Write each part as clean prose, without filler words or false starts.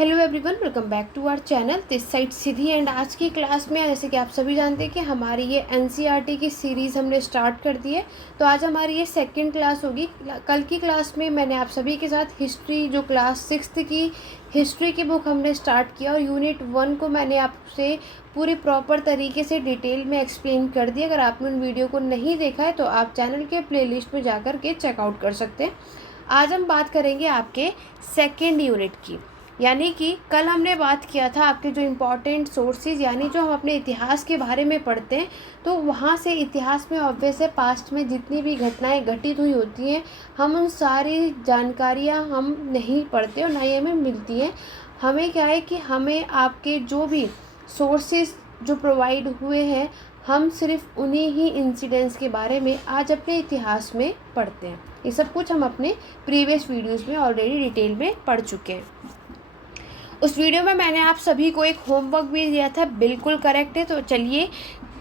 Hello everyone, welcome back to our channel this side Siddhi. And आज की class में जैसे कि आप सभी जानते हैं कि हमारी ये एनसीईआरटी की सीरीज़ हमने स्टार्ट कर दी है। तो आज हमारी ये सेकंड क्लास होगी। कल की क्लास में मैंने आप सभी के साथ हिस्ट्री, जो क्लास 6th की हिस्ट्री की बुक हमने स्टार्ट किया, और यूनिट 1 को मैंने आपसे पूरी प्रॉपर तरीके से डिटेल में एक्सप्लेन कर दिया। अगर आपने उन वीडियो को नहीं देखा है तो आप चैनल के प्लेलिस्ट में जाकर के चेकआउट कर सकते हैं। आज हम बात करेंगे आपके सेकेंड यूनिट की, यानी कि कल हमने बात किया था आपके जो इम्पॉर्टेंट सोर्सेज, यानी जो हम अपने इतिहास के बारे में पढ़ते हैं तो वहाँ से इतिहास में ऑब्वियस है पास्ट में जितनी भी घटनाएं घटित हुई होती हैं, हम उन सारी जानकारियाँ हम नहीं पढ़ते और ना ही हमें मिलती हैं। हमें क्या है कि हमें आपके जो भी सोर्सेज जो प्रोवाइड हुए हैं, हम सिर्फ उन्हीं ही इंसिडेंट्स के बारे में आज अपने इतिहास में पढ़ते हैं। ये सब कुछ हम अपने प्रीवियस वीडियोज़ में ऑलरेडी डिटेल में पढ़ चुके हैं। उस वीडियो में मैंने आप सभी को एक होमवर्क भी दिया था, बिल्कुल करेक्ट है। तो चलिए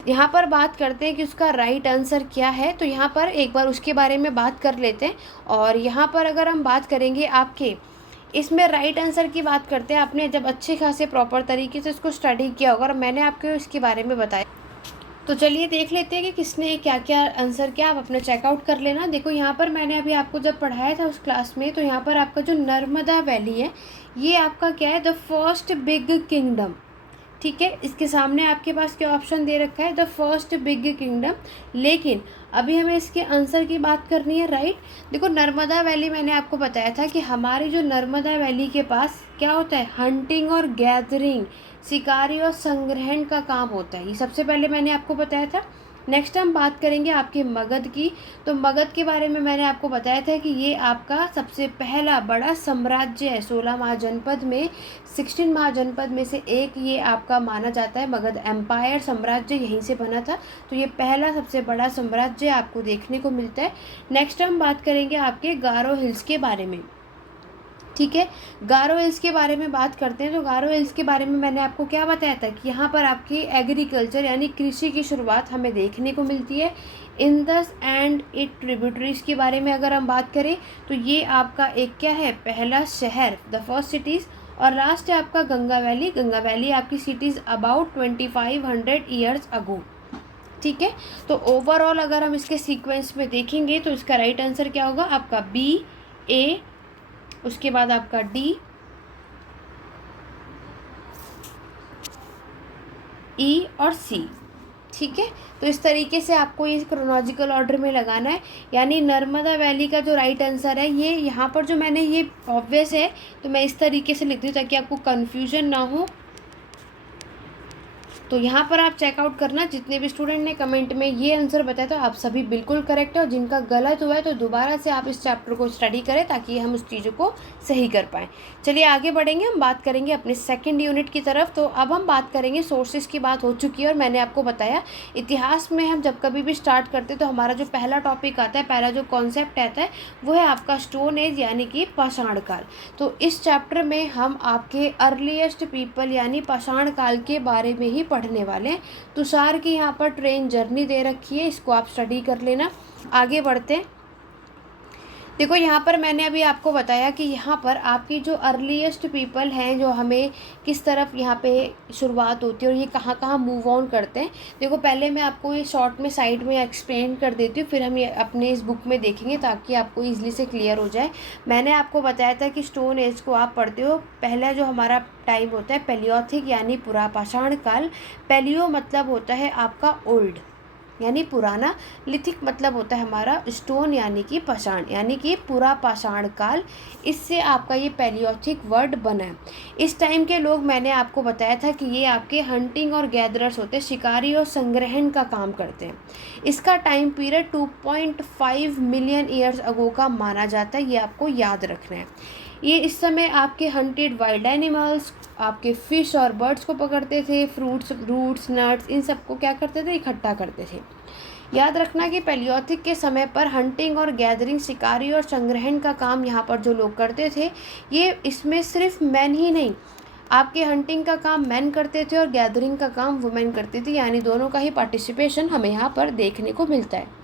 यहाँ पर बात करते हैं कि उसका राइट आंसर क्या है। तो यहाँ पर एक बार उसके बारे में बात कर लेते हैं। और यहाँ पर अगर हम बात करेंगे आपके इसमें राइट आंसर की बात करते हैं, आपने जब अच्छे खासे प्रॉपर तरीके से इसको स्टडी किया होगा और मैंने आपको इसके बारे में बताया, तो चलिए देख लेते हैं कि किसने क्या क्या आंसर किया। आप अपना चेकआउट कर लेना। देखो यहाँ पर मैंने अभी आपको जब पढ़ाया था उस क्लास में, तो यहाँ पर आपका जो नर्मदा वैली है ये आपका क्या है, द फर्स्ट बिग किंगडम। ठीक है, इसके सामने आपके पास क्या ऑप्शन दे रखा है, द फर्स्ट बिग किंगडम। लेकिन अभी हमें इसके आंसर की बात करनी है, राइट। देखो नर्मदा वैली मैंने आपको बताया था कि हमारी जो नर्मदा वैली के पास क्या होता है, हंटिंग और गैदरिंग, शिकारी और संग्रहण का काम होता है। ये सबसे पहले मैंने आपको बताया था। नेक्स्ट हम बात करेंगे आपके मगध की। तो मगध के बारे में मैंने आपको बताया था कि ये आपका सबसे पहला बड़ा साम्राज्य है। 16 महाजनपद में 16 महाजनपद में से एक ये आपका माना जाता है। मगध एम्पायर साम्राज्य यहीं से बना था। तो ये पहला सबसे बड़ा साम्राज्य आपको देखने को मिलता है। नेक्स्ट हम बात करेंगे आपके गारो हिल्स के बारे में। ठीक है, गारो हिल्स के बारे में बात करते हैं। तो गारो हिल्स के बारे में मैंने आपको क्या बताया था कि यहाँ पर आपकी एग्रीकल्चर यानी कृषि की शुरुआत हमें देखने को मिलती है। इंदस एंड इट ट्रिब्यूटरीज के बारे में अगर हम बात करें तो ये आपका एक क्या है, पहला शहर, द फर्स्ट सिटीज़। और लास्ट है आपका गंगा वैली। गंगा वैली आपकी सिटीज़ अबाउट 2500 ईयर्स अगो। ठीक है, तो ओवरऑल अगर हम इसके सीक्वेंस में देखेंगे तो इसका राइट आंसर क्या होगा, आपका बी, ए, उसके बाद आपका डी, ई और सी। ठीक है, तो इस तरीके से आपको ये क्रोनोलॉजिकल ऑर्डर में लगाना है। यानी नर्मदा वैली का जो राइट आंसर है ये यहाँ पर जो मैंने ये ऑब्वियस है तो मैं इस तरीके से लिख दूँ ताकि आपको कन्फ्यूजन ना हो। तो यहाँ पर आप चेकआउट करना, जितने भी स्टूडेंट ने कमेंट में ये आंसर बताया तो आप सभी बिल्कुल करेक्ट है, और जिनका गलत हुआ है तो दोबारा से आप इस चैप्टर को स्टडी करें ताकि हम उस चीज़ों को सही कर पाएँ। चलिए आगे बढ़ेंगे, हम बात करेंगे अपने सेकंड यूनिट की तरफ। तो अब हम बात करेंगे, सोर्सेज की बात हो चुकी है और मैंने आपको बताया इतिहास में हम जब कभी भी स्टार्ट करते तो हमारा जो पहला टॉपिक आता है, पहला जो कॉन्सेप्ट आता है वो है आपका स्टोन एज यानी कि पाषाण काल। तो इस चैप्टर में हम आपके अर्लीस्ट पीपल यानी पाषाण काल के बारे में ही पढ़ने वाले हैं। तुषार की यहाँ पर ट्रेन जर्नी दे रखी है, इसको आप स्टडी कर लेना। आगे बढ़ते हैं। देखो यहाँ पर मैंने अभी आपको बताया कि यहाँ पर आपकी जो अर्लीस्ट पीपल हैं, जो हमें किस तरफ यहाँ पे शुरुआत होती है और ये कहाँ कहाँ मूव ऑन करते हैं। देखो पहले मैं आपको ये शॉर्ट में साइड में एक्सप्लेन कर देती हूँ, फिर हम ये अपने इस बुक में देखेंगे ताकि आपको ईजिली से क्लियर हो जाए। मैंने आपको बताया था कि स्टोन एज को आप पढ़ते हो, पहला जो हमारा टाइम होता है पैलियोथिक यानी पुरा पाषाण काल। पैलियो मतलब होता है आपका ओल्ड यानी पुराना, लिथिक मतलब होता है हमारा स्टोन यानी कि पाषाण यानी कि पूरा पाषाण काल। इससे आपका ये पैलियोथिक वर्ड बना है। इस टाइम के लोग मैंने आपको बताया था कि ये आपके हंटिंग और गैदरर्स होते हैं, शिकारी और संग्रहण का काम करते हैं। इसका time period 2.5 million years ago का माना जाता है, ये आपको याद रखना है। ये इस समय आपके हंटेड वाइल्ड एनिमल्स, आपके फिश और बर्ड्स को पकड़ते थे, फ्रूट्स, रूट्स, नट्स, इन सबको क्या करते थे, इकट्ठा करते थे। याद रखना कि पैलियोथिक के समय पर हंटिंग और गैदरिंग, शिकारी और संग्रहण का काम यहाँ पर जो लोग करते थे, ये इसमें सिर्फ मैन ही नहीं, आपके हंटिंग का काम मैन करते थे और गैदरिंग का काम वुमेन करती थी, यानी दोनों का ही पार्टिसिपेशन हमें यहाँ पर देखने को मिलता है।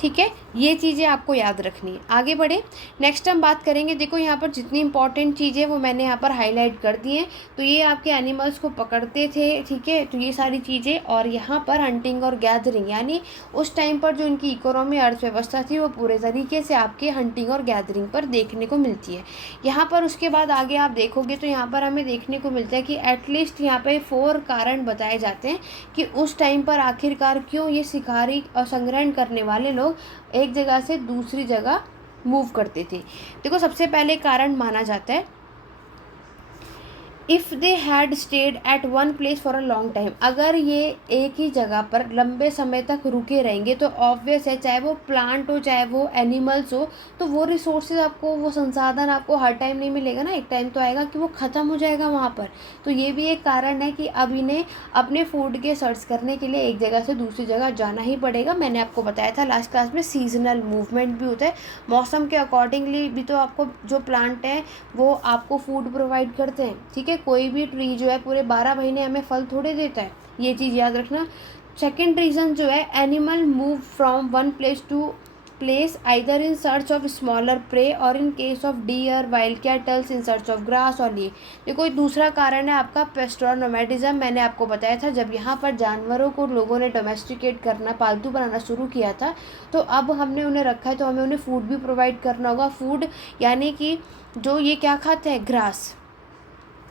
ठीक है, ये चीज़ें आपको याद रखनी है। आगे बढ़े, नेक्स्ट हम बात करेंगे। देखो यहाँ पर जितनी इंपॉर्टेंट चीज़ें वो मैंने यहाँ पर हाईलाइट कर दी हैं। तो ये आपके एनिमल्स को पकड़ते थे, ठीक है, तो ये सारी चीज़ें। और यहाँ पर हंटिंग और गैदरिंग, यानी उस टाइम पर जो इनकी इकोनॉमी अर्थव्यवस्था थी वो पूरे तरीके से आपके हंटिंग और गैदरिंग पर देखने को मिलती है। यहाँ पर उसके बाद आगे आप देखोगे तो यहाँ पर हमें देखने को मिलता है कि एटलीस्ट यहाँ पर 4 कारण बताए जाते हैं कि उस टाइम पर आखिरकार क्यों ये शिकारी और संग्रहण करने वाले लोग एक जगह से दूसरी जगह मूव करते थे। देखो सबसे पहले कारण माना जाता है, if they had stayed at one place for a long time, अगर ये एक ही जगह पर लंबे समय तक रुके रहेंगे तो ऑब्वियस है, चाहे वो प्लांट हो चाहे वो एनिमल्स हो, तो वो रिसोर्सेज आपको, वो संसाधन आपको हर टाइम नहीं मिलेगा ना, एक टाइम तो आएगा कि वो ख़त्म हो जाएगा वहाँ पर। तो ये भी एक कारण है कि अब इन्हें अपने फूड के सर्च करने के लिए एक जगह से दूसरी जगह जाना ही पड़ेगा। मैंने आपको बताया था लास्ट क्लास में, सीजनल मूवमेंट भी होता है, मौसम के अकॉर्डिंगली भी तो आपको जो प्लांट है वो आपको फूड प्रोवाइड करते हैं, ठीक है। कोई भी ट्री जो है पूरे 12 महीने हमें फल थोड़े देता है, ये चीज़ याद रखना। सेकेंड रीज़न जो है, animal move from one place to place either in search of smaller prey और in case of deer wild cattles in search of grass और ली। देखो दूसरा कारण है आपका पेस्ट और नोमैडिज्म। मैंने आपको बताया था जब यहाँ पर जानवरों को लोगों ने डोमेस्टिकेट करना, पालतू बनाना शुरू किया था, तो अब हमने उन्हें रखा है तो हमें उन्हें फूड भी प्रोवाइड करना होगा। फूड यानी कि जो ये क्या खाते हैं, ग्रास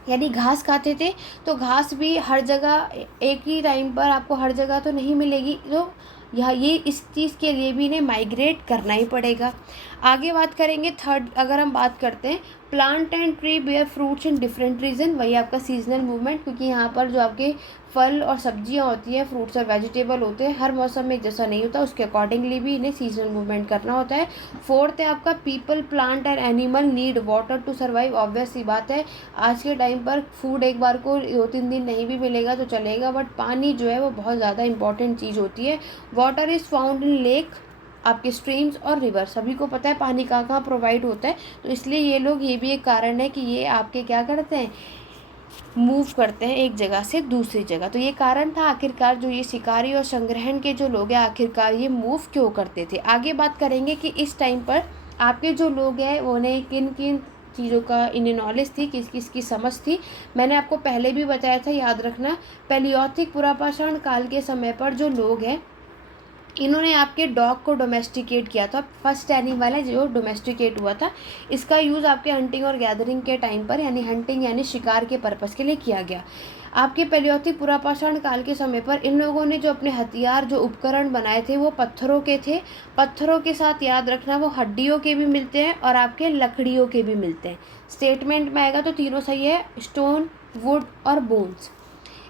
यानी घास खाते थे, तो घास भी हर जगह एक ही टाइम पर आपको हर जगह तो नहीं मिलेगी, तो ये इस चीज़ के लिए भी इन्हें माइग्रेट करना ही पड़ेगा। आगे बात करेंगे थर्ड, अगर हम बात करते हैं, plant and tree bear fruits in different region, वही आपका सीजनल मूवमेंट, क्योंकि यहाँ पर जो आपके फल और सब्जियाँ होती हैं, फ्रूट्स और वेजिटेबल होते हैं, हर मौसम में एक जैसा नहीं होता, उसके अकॉर्डिंगली भी इन्हें सीजनल मूवमेंट करना होता है। फोर्थ है आपका, people plant and animal need water to survive. Obvious सी बात है, आज के टाइम पर फूड एक बार को 2-3 दिन नहीं भी मिलेगा तो चलेगा, बट पानी जो है वो बहुत ज़्यादा इंपॉर्टेंट चीज़ होती है। Water is found in lake, आपके स्ट्रीम्स और रिवर, सभी को पता है पानी कहाँ कहाँ प्रोवाइड होता है, तो इसलिए ये लोग, ये भी एक कारण है कि ये आपके क्या करते हैं, मूव करते हैं एक जगह से दूसरी जगह। तो ये कारण था आखिरकार जो ये शिकारी और संग्रहण के जो लोग हैं आखिरकार ये मूव क्यों करते थे। आगे बात करेंगे कि इस टाइम पर आपके जो लोग हैं उन्हें किन किन चीज़ों का इन्हें नॉलेज थी, किस किस की समझ थी। मैंने आपको पहले भी बताया था, याद रखना, पैलियोथिक पुरापाषाण काल के समय पर जो लोग हैं इन्होंने आपके डॉग को डोमेस्टिकेट किया था। फर्स्ट एनिमल है जो डोमेस्टिकेट हुआ था, इसका यूज़ आपके हंटिंग और गैदरिंग के टाइम पर, यानी हंटिंग यानी शिकार के पर्पज़ के लिए किया गया। आपके पैलियोथिक पुरापाषाण काल के समय पर इन लोगों ने जो अपने हथियार, जो उपकरण बनाए थे वो पत्थरों के थे। पत्थरों के साथ याद रखना वो हड्डियों के भी मिलते हैं और आपके लकड़ियों के भी मिलते हैं। स्टेटमेंट में आएगा तो तीनों सही है, स्टोन, वुड और बोन्स।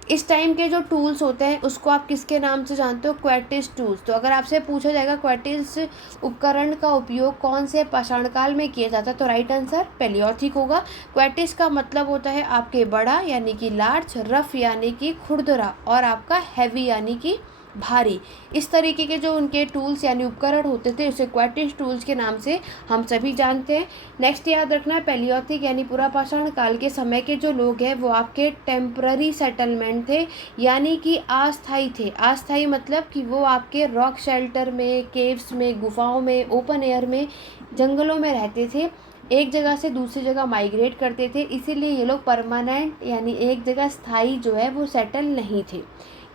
इस टाइम के जो टूल्स होते हैं उसको आप किसके नाम से जानते हो, क्वेटिस टूल्स। तो अगर आपसे पूछा जाएगा क्वेटिस उपकरण का उपयोग कौन से पाषाण काल में किया जाता है, तो राइट आंसर पैलियोथिक होगा। क्वेटिस का मतलब होता है आपके बड़ा यानी कि लार्ज, रफ यानी कि खुरदरा और आपका हैवी यानी कि भारी। इस तरीके के जो उनके टूल्स यानी उपकरण होते थे उसे क्वेटिस टूल्स के नाम से हम सभी जानते हैं। नेक्स्ट याद रखना है, पैलियोथिक यानी पुरापाषाण काल के समय के जो लोग हैं वो आपके टेम्पररी सेटलमेंट थे, यानी कि अस्थायी थे। अस्थायी मतलब कि वो आपके रॉक शेल्टर में, केव्स में, गुफाओं में, ओपन एयर में, जंगलों में रहते थे, एक जगह से दूसरी जगह माइग्रेट करते थे, इसीलिए ये लोग परमानेंट यानी एक जगह स्थायी जो है वो सेटल नहीं थे।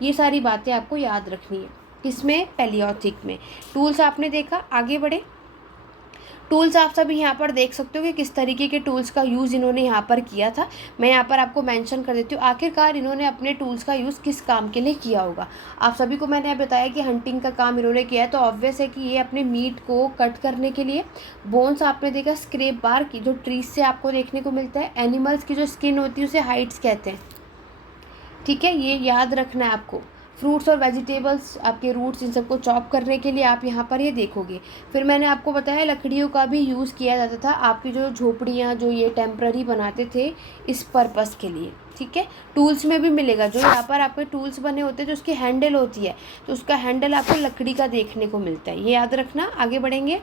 ये सारी बातें आपको याद रखनी है। किसमें, पैलियोथिक में। टूल्स आपने देखा, आगे बढ़े। टूल्स आप सभी यहाँ पर देख सकते हो कि किस तरीके के टूल्स का यूज़ इन्होंने यहाँ पर किया था। मैं यहाँ पर आपको मेंशन कर देती हूँ आखिरकार इन्होंने अपने टूल्स का यूज़ किस काम के लिए किया होगा। आप सभी को मैंने बताया कि हंटिंग का काम इन्होंने किया है, तो ऑब्वियस है कि ये अपने मीट को कट करने के लिए। बोन्स आपने देखा, स्क्रैप बार की जो ट्रीज से आपको देखने को मिलता है। एनिमल्स की जो स्किन होती है उसे हाइड्स कहते हैं, ठीक है, ये याद रखना है आपको। फ्रूट्स और वेजिटेबल्स, आपके रूट्स, इन सबको चॉप करने के लिए आप यहाँ पर ये देखोगे। फिर मैंने आपको बताया लकड़ियों का भी यूज़ किया जाता था, आपकी जो झोपड़ियाँ जो ये टेम्प्ररी बनाते थे इस पर्पस के लिए, ठीक है। टूल्स में भी मिलेगा, जो यहाँ पर आपके टूल्स बने होते हैं जो उसकी हैंडल होती है, तो उसका हैंडल आपको लकड़ी का देखने को मिलता है, ये याद रखना। आगे बढ़ेंगे।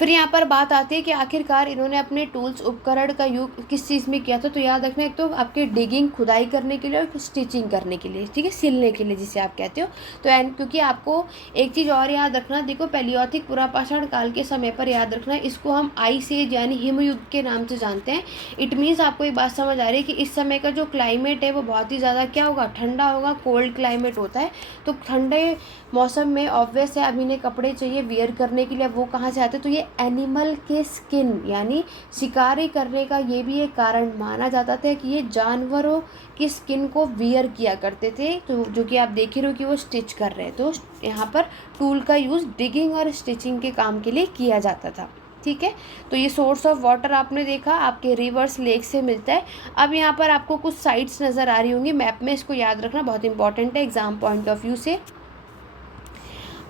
फिर यहाँ पर बात आती है कि आखिरकार इन्होंने अपने टूल्स उपकरण का यूज किस चीज़ में किया था। तो याद रखना, एक तो आपके डिगिंग खुदाई करने के लिए और स्टिचिंग करने के लिए, ठीक है, सिलने के लिए जिसे आप कहते हो। तो एंड क्योंकि आपको एक चीज़ और याद रखना, देखो पैलियोथिक पुरापाषाण काल के समय पर याद रखना, इसको हम आइस एज यानी हिमयुग के नाम से जानते हैं। इट मीन्स आपको एक बात समझ आ रही है कि इस समय का जो क्लाइमेट है वो बहुत ही ज़्यादा क्या होगा, ठंडा होगा, कोल्ड क्लाइमेट होता है। तो ठंडे मौसम में ऑब्वियस है अब इन्हें कपड़े चाहिए वियर करने के लिए। वो कहाँ से आते हैं, तो ये एनिमल के स्किन यानी शिकारी करने का ये भी एक कारण माना जाता था कि ये जानवरों की स्किन को वियर किया करते थे। तो जो कि आप देख ही रहे हो कि वो स्टिच कर रहे हैं। तो यहाँ पर टूल का यूज़ डिगिंग और स्टिचिंग के काम के लिए किया जाता था, ठीक है। तो ये सोर्स ऑफ वाटर आपने देखा आपके रिवर्स लेक से मिलता है। अब यहाँ पर आपको कुछ साइट्स नज़र आ रही होंगी मैप में, इसको याद रखना बहुत इंपॉर्टेंट है एग्जाम पॉइंट ऑफ व्यू से।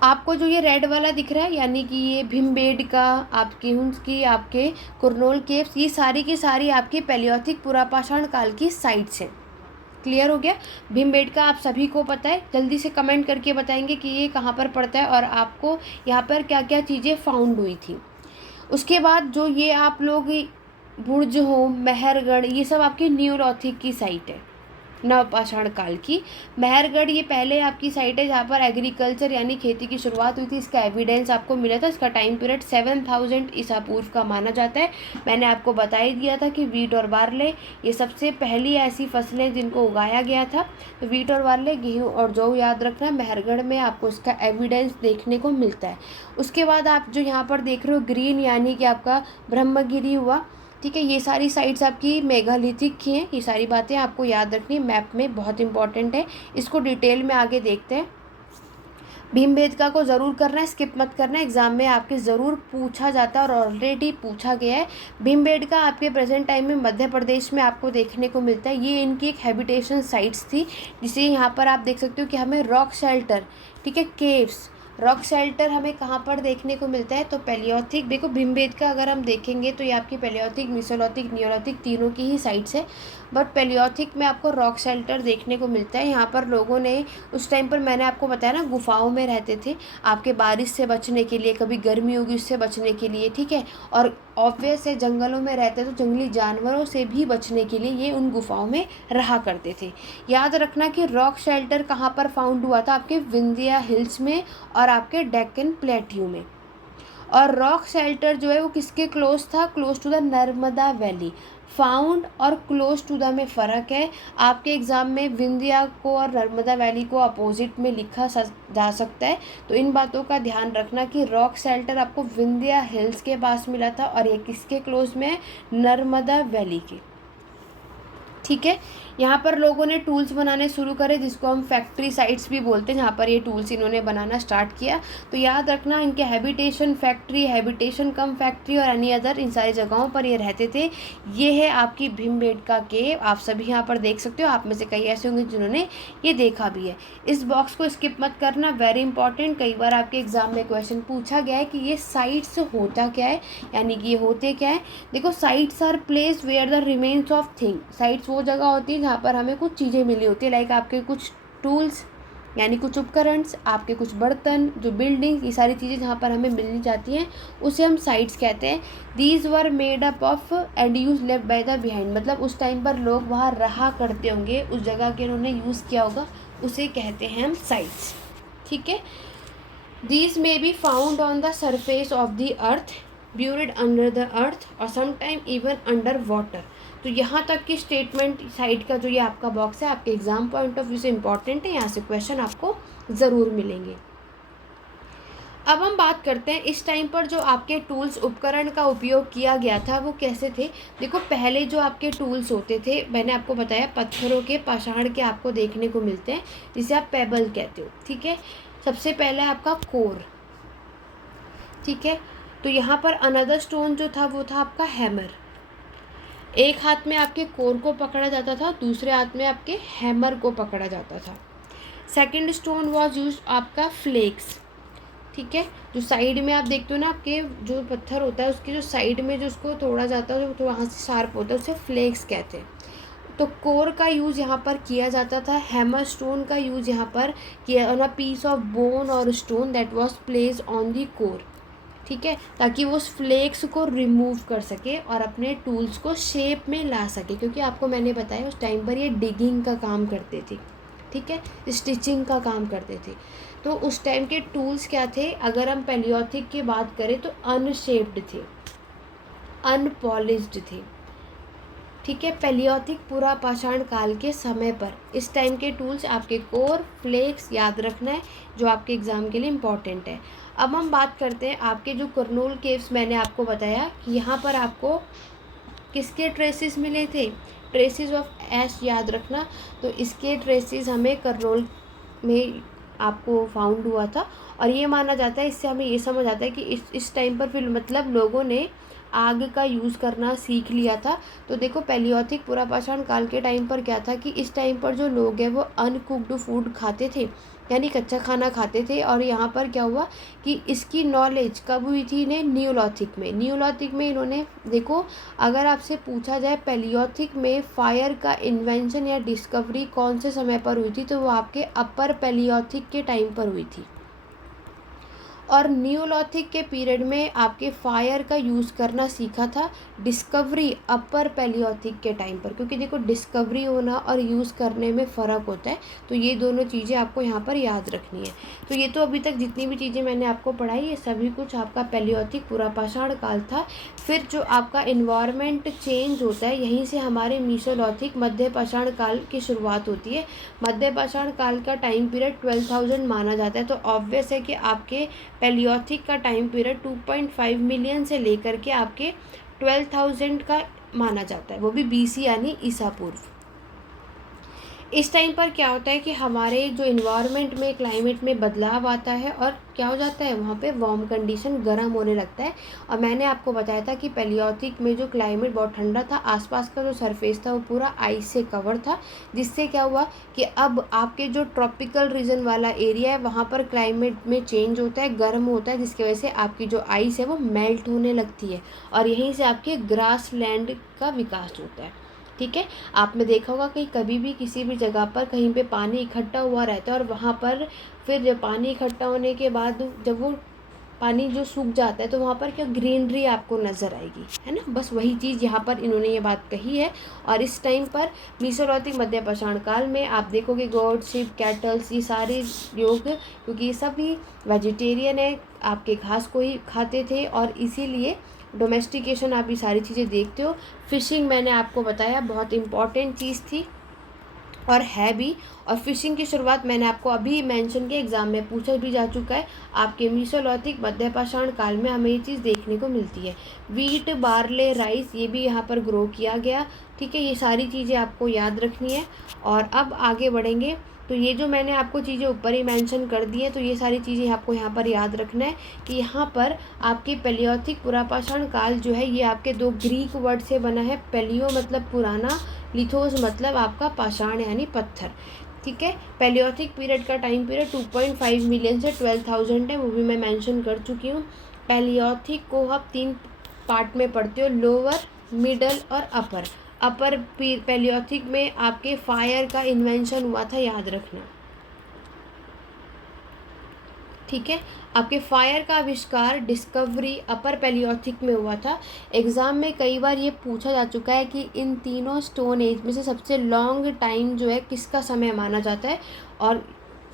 आपको जो ये रेड वाला दिख रहा है यानी कि ये भीमबेडका, आपके हुंस की, आपके कुरनोल केव्स, ये सारी की सारी आपकी पैलियोथिक पुरापाषाण काल की साइट्स हैं। क्लियर हो गया। भीमबेडका आप सभी को पता है, जल्दी से कमेंट करके बताएंगे कि ये कहाँ पर पड़ता है और आपको यहाँ पर क्या क्या चीज़ें फाउंड हुई थी। उसके बाद जो ये आप लोग बुर्ज हो, मेहरगढ़, ये सब आपकी न्यूरोथिक की साइट है, नवपाषाण काल की। मेहरगढ़ ये पहले आपकी साइट है जहाँ पर एग्रीकल्चर यानी खेती की शुरुआत हुई थी। इसका एविडेंस आपको मिला था। इसका टाइम पीरियड 7000 ईसा पूर्व का माना जाता है। मैंने आपको बता ही दिया था कि वीट और बार्ले ये सबसे पहली ऐसी फसलें जिनको उगाया गया था। तो वीट और बार्ले, गेहूँ और जौ याद रखना, मेहरगढ़ में आपको इसका एविडेंस देखने को मिलता है। उसके बाद आप जो यहाँ पर देख रहे हो ग्रीन यानी कि आपका ब्रह्मगिरी हुआ, ठीक है। ये सारी साइट्स आपकी मेगालिथिक की हैं। ये सारी बातें आपको याद रखनी मैप में, बहुत इंपॉर्टेंट है। इसको डिटेल में आगे देखते हैं। भीमबेडका को ज़रूर करना है, स्किप मत करना है, एग्जाम में आपके ज़रूर पूछा जाता है और ऑलरेडी पूछा गया है। भीमबेडका आपके प्रेजेंट टाइम में मध्य प्रदेश में आपको देखने को मिलता है। ये इनकी एक हैबिटेशन साइट्स थी, जिसे यहाँ पर आप देख सकते हो कि हमें रॉक शेल्टर, ठीक है, केव्स, रॉक शेल्टर हमें कहाँ पर देखने को मिलता है, तो पैलियोथिक। देखो भीमबेडका अगर हम देखेंगे तो ये आपकी पैलियोथिक, मिसोलिथिक, नियोलिथिक तीनों की ही साइट्स है। बट पैलियोथिक में आपको रॉक शेल्टर देखने को मिलता है। यहाँ पर लोगों ने उस टाइम पर, मैंने आपको बताया ना, गुफाओं में रहते थे आपके बारिश से बचने के लिए, कभी गर्मी होगी उससे बचने के लिए, ठीक है। और ऑब्वियस है जंगलों में रहते तो जंगली जानवरों से भी बचने के लिए ये उन गुफाओं में रहा करते थे। याद रखना कि रॉक शेल्टर कहाँ पर फाउंड हुआ था, आपके विंध्या हिल्स में और आपके डेक्कन प्लेट्यू में। और रॉक शेल्टर जो है वो किसके क्लोज था, close to the Narmada valley. Found और क्लोज टू द में फ़र्क है। आपके एग्ज़ाम में विंध्या को और नर्मदा वैली को अपोजिट में लिखा जा सकता है। तो इन बातों का ध्यान रखना कि रॉक शेल्टर आपको विंध्या हिल्स के पास मिला था और ये किसके क्लोज में है, नर्मदा वैली के, ठीक है। यहाँ पर लोगों ने टूल्स बनाने शुरू करे जिसको हम फैक्ट्री साइट्स भी बोलते हैं, जहाँ पर ये टूल्स इन्होंने बनाना स्टार्ट किया। तो याद रखना इनके हैबिटेशन फैक्ट्री, हैबिटेशन कम फैक्ट्री और अन्य अदर, इन सारी जगहों पर ये रहते थे। ये है आपकी भीमबेडका केव, आप सभी यहाँ पर देख सकते हो। आप में से कई ऐसे होंगे जिन्होंने ये देखा भी है। इस बॉक्स को स्किप मत करना, वेरी इंपॉर्टेंट। कई बार आपके एग्जाम में क्वेश्चन पूछा गया है कि ये साइट्स होता क्या है, यानी कि ये होते क्या है। देखो sites are place where the remains of thing. Sites वो जगह होती है जहाँ पर हमें कुछ चीज़ें मिली होती है, लाइक आपके कुछ टूल्स यानी कुछ उपकरण, आपके कुछ बर्तन, जो बिल्डिंग, ये सारी चीज़ें जहाँ पर हमें मिलनी जाती हैं उसे हम साइट्स कहते हैं। These were made up of and use left by the behind, मतलब उस टाइम पर लोग वहाँ रहा करते होंगे, उस जगह के उन्होंने यूज़ किया होगा, उसे कहते हैं हम साइट्स, ठीक है। These may be found on the surface of the earth, buried under the earth और sometime even under water। तो यहाँ तक की स्टेटमेंट साइड का जो ये आपका बॉक्स है आपके एग्जाम पॉइंट ऑफ व्यू से इम्पॉर्टेंट है, यहाँ से क्वेश्चन आपको ज़रूर मिलेंगे। अब हम बात करते हैं इस टाइम पर जो आपके टूल्स उपकरण का उपयोग किया गया था वो कैसे थे। देखो पहले जो आपके टूल्स होते थे, मैंने आपको बताया पत्थरों के, पाषाण के आपको देखने को मिलते हैं, जिसे आप पेबल कहते हो, ठीक है। सबसे पहले आपका कोर, ठीक है। तो यहाँ पर अनदर स्टोन जो था वो था आपका हैमर। एक हाथ में आपके कोर को पकड़ा जाता था, दूसरे हाथ में आपके हैमर को पकड़ा जाता था। सेकंड स्टोन वाज यूज आपका फ्लेक्स, ठीक है। जो साइड में आप देखते हो ना, आपके जो पत्थर होता है उसकी जो साइड में जो उसको तोड़ा जाता है तो वहाँ से शार्प होता है, उसे फ्लेक्स कहते हैं। तो कोर का यूज़ यहाँ पर किया जाता था। हैमर स्टोन का यूज़ यहाँ पर किया, on a piece of bone और stone that was placed on the core. ठीक है, ताकि वो उस फ्लेक्स को रिमूव कर सके और अपने टूल्स को शेप में ला सके, क्योंकि आपको मैंने बताया उस टाइम पर ये डिगिंग का काम करते थे, ठीक है, स्टिचिंग का काम करते थे। तो उस टाइम के टूल्स क्या थे, अगर हम पैलियोथिक की बात करें तो अनशेप्ड थे, अनपॉलिश्ड थे, ठीक है। पैलियोथिक पूरा पाषाण काल के समय पर इस टाइम के टूल्स आपके कोर, फ्लेक्स याद रखना है, जो आपके एग्ज़ाम के लिए इम्पॉर्टेंट है। अब हम बात करते हैं आपके जो कर्नूल केव्स, मैंने आपको बताया कि यहाँ पर आपको किसके ट्रेसेस मिले थे, ट्रेसेस ऑफ ऐश याद रखना। तो इसके ट्रेसेस हमें कर्नूल में आपको फाउंड हुआ था, और ये माना जाता है, इससे हमें ये समझ आता है कि इस टाइम पर फिर मतलब लोगों ने आग का यूज़ करना सीख लिया था। तो देखो पैलियोथिक पुरापाषाण काल के टाइम पर क्या था कि इस टाइम पर जो लोग हैं वो अनकुक्ड फूड खाते थे, यानी कच्चा खाना खाते थे। और यहाँ पर क्या हुआ कि इसकी नॉलेज कब हुई थी इन्हें, न्यूलॉथिक में। न्यूलॉथिक में इन्होंने देखो, अगर आपसे पूछा जाए पैलियोथिक में फायर का इन्वेंशन या डिस्कवरी कौन से समय पर हुई थी, तो वो आपके अपर पैलियोथिक के टाइम पर हुई थी। और न्यूलॉथिक के पीरियड में आपके फायर का यूज़ करना सीखा था डिस्कवरी अपर पैलियोथिक के टाइम पर, क्योंकि देखो डिस्कवरी होना और यूज़ करने में फ़र्क होता है। तो ये दोनों चीज़ें आपको यहाँ पर याद रखनी है। तो ये तो अभी तक जितनी भी चीज़ें मैंने आपको पढ़ाई, ये सभी कुछ आपका पैलियोथिक पुरापाषाण काल था। फिर जो आपका इन्वायरमेंट चेंज होता है, यहीं से हमारे मीसोलॉथिक मध्यपाषाण काल की शुरुआत होती है। मध्यपाषाण काल का टाइम पीरियड 12,000 माना जाता है। तो ऑब्वियस है कि आपके पैलियोथिक का टाइम पीरियड 2.5 मिलियन से लेकर के आपके 12,000 का माना जाता है, वो भी BC यानी ईसा पूर्व। इस टाइम पर क्या होता है कि हमारे जो इन्वायरमेंट में, क्लाइमेट में बदलाव आता है, और क्या हो जाता है वहाँ पे वार्म कंडीशन, गर्म होने लगता है। और मैंने आपको बताया था कि पैलियोथिक में जो क्लाइमेट बहुत ठंडा था, आसपास का जो सरफेस था वो पूरा आइस से कवर था, जिससे क्या हुआ कि अब आपके जो ट्रॉपिकल रीजन वाला एरिया है वहाँ पर क्लाइमेट में चेंज होता है, गर्म होता है, जिसकी वजह से आपकी जो आइस है वो मेल्ट होने लगती है, और यहीं से आपके ग्रास लैंड का विकास होता है, ठीक है। आपने देखा होगा कि कभी भी किसी भी जगह पर कहीं पे पानी इकट्ठा हुआ रहता है, और वहाँ पर फिर जब पानी इकट्ठा होने के बाद जब वो पानी जो सूख जाता है, तो वहाँ पर क्या ग्रीनरी आपको नज़र आएगी, है ना। बस वही चीज़ यहाँ पर इन्होंने ये बात कही है। और इस टाइम पर मीसोलॉथिक मध्यपाषाण काल में आप देखोगे गॉड, शिप, कैटल्स, ये सारे योग, क्योंकि ये सभी वेजिटेरियन है, आपके घास को ही खाते थे, और इसीलिए डोमेस्टिकेशन आप ये सारी चीज़ें देखते हो। फ़िशिंग मैंने आपको बताया बहुत इम्पॉर्टेंट चीज़ थी और है भी। और फिशिंग की शुरुआत मैंने आपको अभी मेंशन किया, एग्ज़ाम में पूछा भी जा चुका है। आपके मीसोलॉथिक मध्यपाषाण काल में हमें ये चीज़ देखने को मिलती है। वीट, बार्ले, राइस, ये भी यहाँ पर ग्रो किया गया, ठीक है। ये सारी चीज़ें आपको याद रखनी है। और अब आगे बढ़ेंगे, तो ये जो मैंने आपको चीज़ें ऊपर ही मेंशन कर दी हैं, तो ये सारी चीज़ें आपको यहाँ पर याद रखना है कि यहाँ पर आपके पैलियोथिक पुरापाषाण काल जो है ये आपके दो ग्रीक वर्ड से बना है। पैलियो मतलब पुराना, लिथोस मतलब आपका पाषाण यानी पत्थर, ठीक है। पैलियोथिक पीरियड का टाइम पीरियड 2.5 मिलियन से 12,000 है, वो भी मैं मेंशन कर चुकी हूँ। पैलियोथिक को आप 3 पार्ट में पढ़ते हो, लोअर, मिडल और अपर। अपर पैलियोथिक में आपके फायर का इन्वेंशन हुआ था, याद रखना, ठीक है। आपके फायर का आविष्कार, डिस्कवरी अपर पैलियोथिक में हुआ था। एग्ज़ाम में कई बार ये पूछा जा चुका है कि इन तीनों स्टोन एज में से सबसे लॉन्ग टाइम जो है किसका समय माना जाता है, और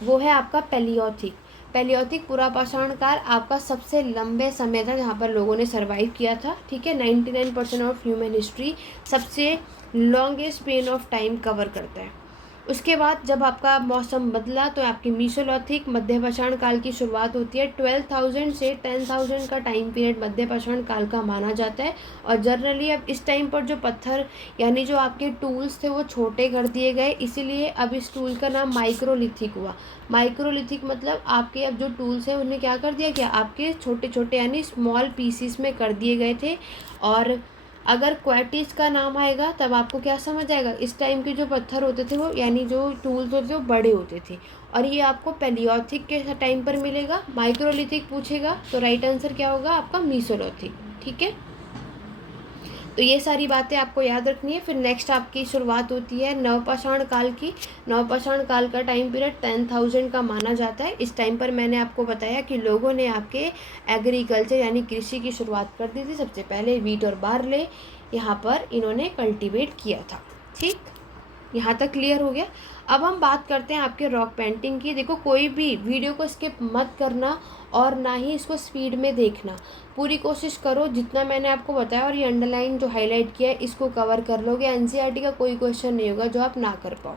वो है आपका पैलियोथिक। पैलियोथिक पुरापाषाण काल आपका सबसे लंबे समय था जहाँ पर लोगों ने सर्वाइव किया था, ठीक है। 99% ऑफ ह्यूमन हिस्ट्री सबसे longest span of time cover करता है। उसके बाद जब आपका मौसम बदला तो आपकी मीसोलॉथिक मध्यपाषाण काल की शुरुआत होती है। 12,000 से 10,000 का टाइम पीरियड मध्यपाषाण काल का माना जाता है। और जनरली अब इस टाइम पर जो पत्थर यानी जो आपके टूल्स थे वो छोटे कर दिए गए, इसीलिए अब इस टूल का नाम माइक्रोलिथिक हुआ। माइक्रोलिथिक मतलब आपके अब जो टूल्स हैं उन्हें क्या कर दिया गया, आपके छोटे छोटे यानी स्मॉल पीसीस में कर दिए गए थे। और अगर क्वार्टिज का नाम आएगा तब आपको क्या समझ आएगा, इस टाइम के जो पत्थर होते थे वो यानी जो टूल्स होते थे वो बड़े होते थे, और ये आपको पैलियोथिक के टाइम पर मिलेगा। माइक्रोलिथिक पूछेगा तो राइट आंसर क्या होगा आपका मीसोलॉथिक, ठीक है। तो ये सारी बातें आपको याद रखनी है। फिर नेक्स्ट आपकी शुरुआत होती है नवपाषाण काल की। नवपाषाण काल का टाइम पीरियड 10,000 का माना जाता है। इस टाइम पर मैंने आपको बताया कि लोगों ने आपके एग्रीकल्चर यानी कृषि की शुरुआत कर दी थी। सबसे पहले वीट और बार्ले यहाँ पर इन्होंने कल्टीवेट किया था। ठीक, यहाँ तक क्लियर हो गया। अब हम बात करते हैं आपके रॉक पेंटिंग की। देखो, कोई भी वीडियो को स्किप मत करना और ना ही इसको स्पीड में देखना। पूरी कोशिश करो जितना मैंने आपको बताया, और ये अंडरलाइन जो हाईलाइट किया है इसको कवर कर लोगे। एनसीईआरटी का कोई क्वेश्चन नहीं होगा जो आप ना कर पाओ।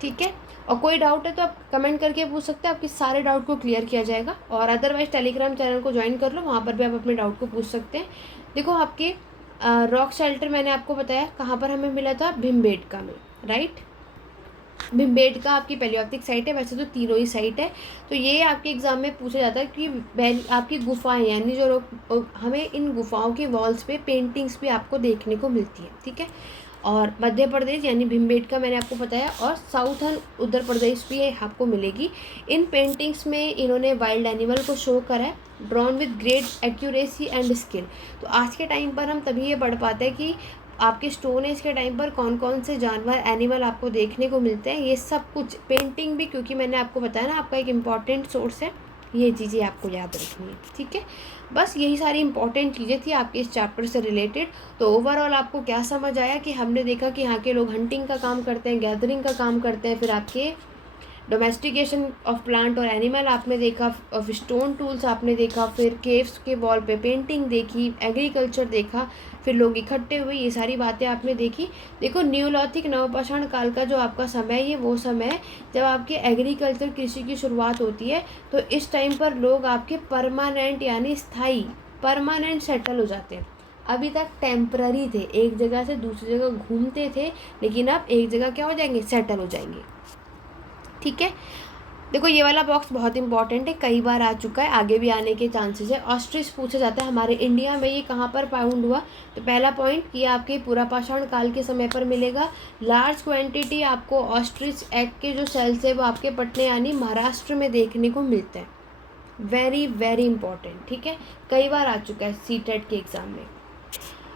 ठीक है, और कोई डाउट है तो आप कमेंट करके पूछ सकते हैं, आपके सारे डाउट को क्लियर किया जाएगा। और अदरवाइज टेलीग्राम चैनल को ज्वाइन कर लो, वहाँ पर भी आप अपने डाउट को पूछ सकते हैं। देखो, आपके रॉक शेल्टर मैंने आपको बताया कहाँ पर हमें मिला था, भीमबेटका में, राइट। भीमबेटका आपकी पैलियोलिथिक साइट है, वैसे तो तीनों ही साइट है। तो ये आपके एग्जाम में पूछा जाता है कि आपकी गुफाएं यानी जो हमें इन गुफाओं के वॉल्स पे पेंटिंग्स भी आपको देखने को मिलती है। ठीक है, और मध्य प्रदेश यानी भीमबेटका मैंने आपको बताया, और साउथर्न उत्तर प्रदेश भी आपको मिलेगी। इन पेंटिंग्स में इन्होंने वाइल्ड एनिमल को शो करा है, drawn with great accuracy and skill. तो आज के टाइम पर हम तभी ये पढ़ पाते हैं कि आपके स्टोन एज के टाइम पर कौन कौन से जानवर एनिमल आपको देखने को मिलते हैं। ये सब कुछ पेंटिंग भी, क्योंकि मैंने आपको बताया ना आपका एक इम्पॉर्टेंट सोर्स है, ये चीज़ें आपको याद रखनी है। ठीक है, बस यही सारी इंपॉर्टेंट चीज़ें थी आपके इस चैप्टर से रिलेटेड। तो ओवरऑल आपको क्या समझ आया कि हमने देखा कि यहाँ के लोग हंटिंग का काम करते हैं, गैदरिंग का काम करते हैं, फिर आपके डोमेस्टिकेशन ऑफ प्लांट और एनिमल आपने देखा, ऑफ स्टोन टूल्स आपने देखा, फिर केव्स के वॉल पे पेंटिंग देखी, एग्रीकल्चर देखा, फिर लोग इकट्ठे हुए, ये सारी बातें आपने देखी। देखो, न्यूलिथिक नवपाषाण काल का जो आपका समय है, ये वो समय है जब आपके एग्रीकल्चर कृषि की शुरुआत होती है। तो इस टाइम पर लोग आपके परमानेंट यानी स्थायी परमानेंट सेटल हो जाते हैं। अभी तक टेम्पररी थे, एक जगह से दूसरी जगह घूमते थे, लेकिन अब एक जगह क्या हो जाएंगे, सेटल हो जाएंगे। ठीक है, देखो ये वाला बॉक्स बहुत इंपॉर्टेंट है, कई बार आ चुका है, आगे भी आने के चांसेस है। ऑस्ट्रिच पूछा जाता है हमारे इंडिया में ये कहाँ पर फाउंड हुआ। तो पहला पॉइंट, ये आपके पुरापाषाण काल के समय पर मिलेगा। लार्ज क्वांटिटी आपको ऑस्ट्रिच एग के जो सेल्स है वो आपके पटने यानी महाराष्ट्र में देखने को मिलते हैं। Very very important. ठीक है, कई बार आ चुका है सीटेट के एग्ज़ाम में।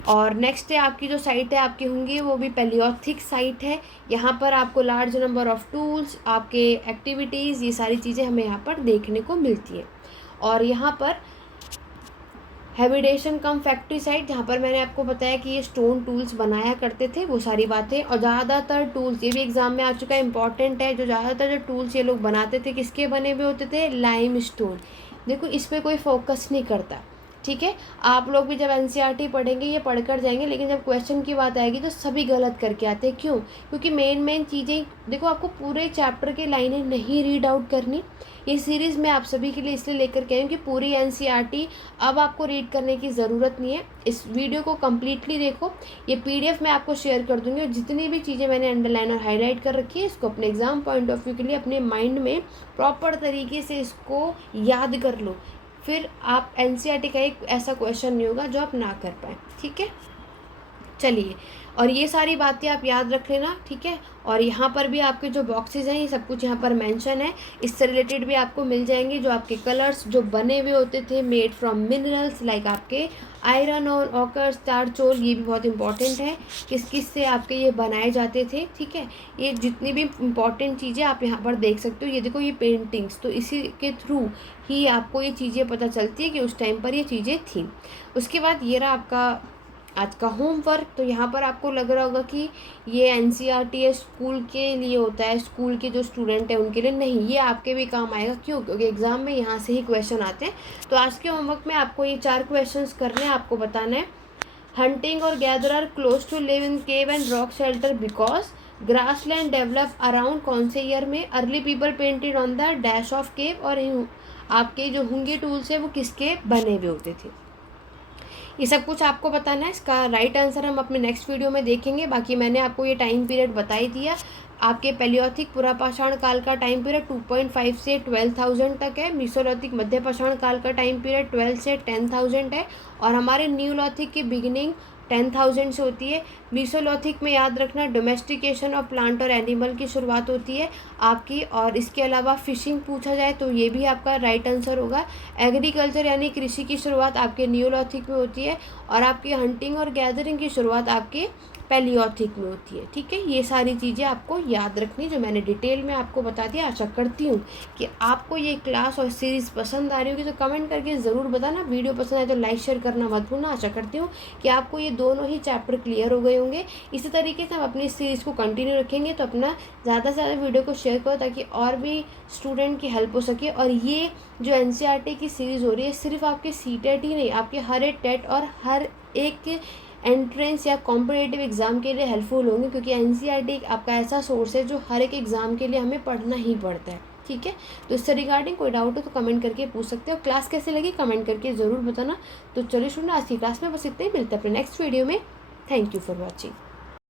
और नेक्स्ट है आपकी जो साइट है आपकी होंगी वो भी पैलियोलिथिक साइट है। यहाँ पर आपको लार्ज नंबर ऑफ़ टूल्स, आपके एक्टिविटीज़, ये सारी चीज़ें हमें यहाँ पर देखने को मिलती है। और यहाँ पर हैबिटेशन कम फैक्ट्री साइट, जहाँ पर मैंने आपको बताया कि ये स्टोन टूल्स बनाया करते थे, वो सारी बातें। और ज़्यादातर टूल्स, ये भी एग्जाम में आ चुका है, इंपॉर्टेंट है, जो ज़्यादातर जो टूल्स ये लोग बनाते थे किसके बने हुए होते थे, लाइम स्टोन। देखो, इस पर कोई फोकस नहीं करता। ठीक है, आप लोग भी जब एनसीईआरटी पढ़ेंगे ये पढ़कर जाएंगे, लेकिन जब क्वेश्चन की बात आएगी तो सभी गलत करके आते हैं। क्यों? क्योंकि मेन चीज़ें देखो, आपको पूरे चैप्टर के लाइनें नहीं रीड आउट करनी। ये सीरीज़ मैं आप सभी के लिए इसलिए लेकर के आई हूँ कि पूरी एनसीईआरटी अब आपको रीड करने की ज़रूरत नहीं है। इस वीडियो को कम्प्लीटली देखो, ये पीडीएफ मैं आपको शेयर कर दूँगी, और जितनी भी चीज़ें मैंने अंडरलाइन और हाईलाइट कर रखी है इसको अपने एग्ज़ाम पॉइंट ऑफ व्यू के लिए अपने माइंड में प्रॉपर तरीके से इसको याद कर लो। फिर आप एनसीईआरटी का एक ऐसा क्वेश्चन नहीं होगा जो आप ना कर पाएँ। ठीक है, चलिए, और ये सारी बातें आप याद रख लेना। ठीक है, और यहाँ पर भी आपके जो बॉक्सेस हैं ये सब कुछ यहाँ पर मेंशन है, इससे रिलेटेड भी आपको मिल जाएंगे। जो आपके कलर्स जो बने हुए होते थे मेड फ्रॉम मिनरल्स लाइक आपके आयरन और ऑकर, चारकोल, ये भी बहुत इंपॉर्टेंट है, किस किस से आपके ये बनाए जाते थे। ठीक है, ये जितनी भी इंपॉर्टेंट चीज़ें आप यहाँ पर देख सकते हो। ये देखो, ये पेंटिंग्स, तो इसी के थ्रू ही आपको ये चीज़ें पता चलती है कि उस टाइम पर ये चीज़ें थी। उसके बाद ये रहा आपका आज का होमवर्क। तो यहाँ पर आपको लग रहा होगा कि ये एनसीईआरटी स्कूल के लिए होता है, स्कूल के जो स्टूडेंट हैं उनके लिए नहीं, ये आपके भी काम आएगा। क्यों? क्योंकि एग्ज़ाम में यहाँ से ही क्वेश्चन आते हैं। तो आज के होमवर्क में आपको ये 4 क्वेश्चंस करने हैं। आपको बताना है, हंटिंग और gather are close to live in cave and rock shelter because grassland develop around कौन से ईयर में, early people painted on the dash of cave, और आपके जो हुंगे टूल्स है वो किसके बने हुए होते थे। ये सब कुछ आपको बताना है। इसका राइट आंसर हम अपने नेक्स्ट वीडियो में देखेंगे। बाकी मैंने आपको ये टाइम पीरियड बता ही दिया। आपके पैलियोलिथिक पुरापाषाण काल का टाइम पीरियड 2.5 से 12,000 तक है। मेसोलिथिक मध्यपाषाण काल का टाइम पीरियड 12 से 10,000 है। और हमारे न्यूलिथिक की बिगिनिंग 10,000 से होती है। मीसोलॉथिक में याद रखना डोमेस्टिकेशन ऑफ प्लांट और एनिमल की शुरुआत होती है आपकी। और इसके अलावा फिशिंग पूछा जाए तो ये भी आपका राइट आंसर होगा। एग्रीकल्चर यानी कृषि की शुरुआत आपके नियोलॉथिक में होती है और आपकी हंटिंग और गैदरिंग की शुरुआत आपके पैलियोथिक में होती है। ठीक है, ये सारी चीज़ें आपको याद रखनी जो मैंने डिटेल में आपको बता दिया। आशा करती हूँ कि आपको ये क्लास और सीरीज़ पसंद आ रही होगी, तो कमेंट करके ज़रूर बताना। वीडियो पसंद आए तो लाइक शेयर करना मत भूलना। आशा करती हूँ कि आपको ये दोनों ही चैप्टर क्लियर हो गए होंगे। इसी तरीके से हम अपनी सीरीज़ को कंटिन्यू रखेंगे, तो अपना ज़्यादा से ज़्यादा वीडियो को शेयर करो ताकि और भी स्टूडेंट की हेल्प हो सके। और ये जो NCERT की सीरीज़ हो रही है सिर्फ आपके CTET ही नहीं, आपके हर एक टेट और हर एक एंट्रेंस या कॉम्पिटिटिव एग्ज़ाम के लिए हेल्पफुल होंगे, क्योंकि NCERT आपका ऐसा सोर्स है जो हर एक एग्ज़ाम के लिए हमें पढ़ना ही पड़ता है। ठीक है, तो इससे रिगार्डिंग कोई डाउट हो तो कमेंट करके पूछ सकते हो। क्लास कैसे लगी कमेंट करके ज़रूर बताना। तो चलिए स्टूडेंट, आज की क्लास में बस इतना ही। मिलते हैं अपने नेक्स्ट वीडियो में। Thank you for watching.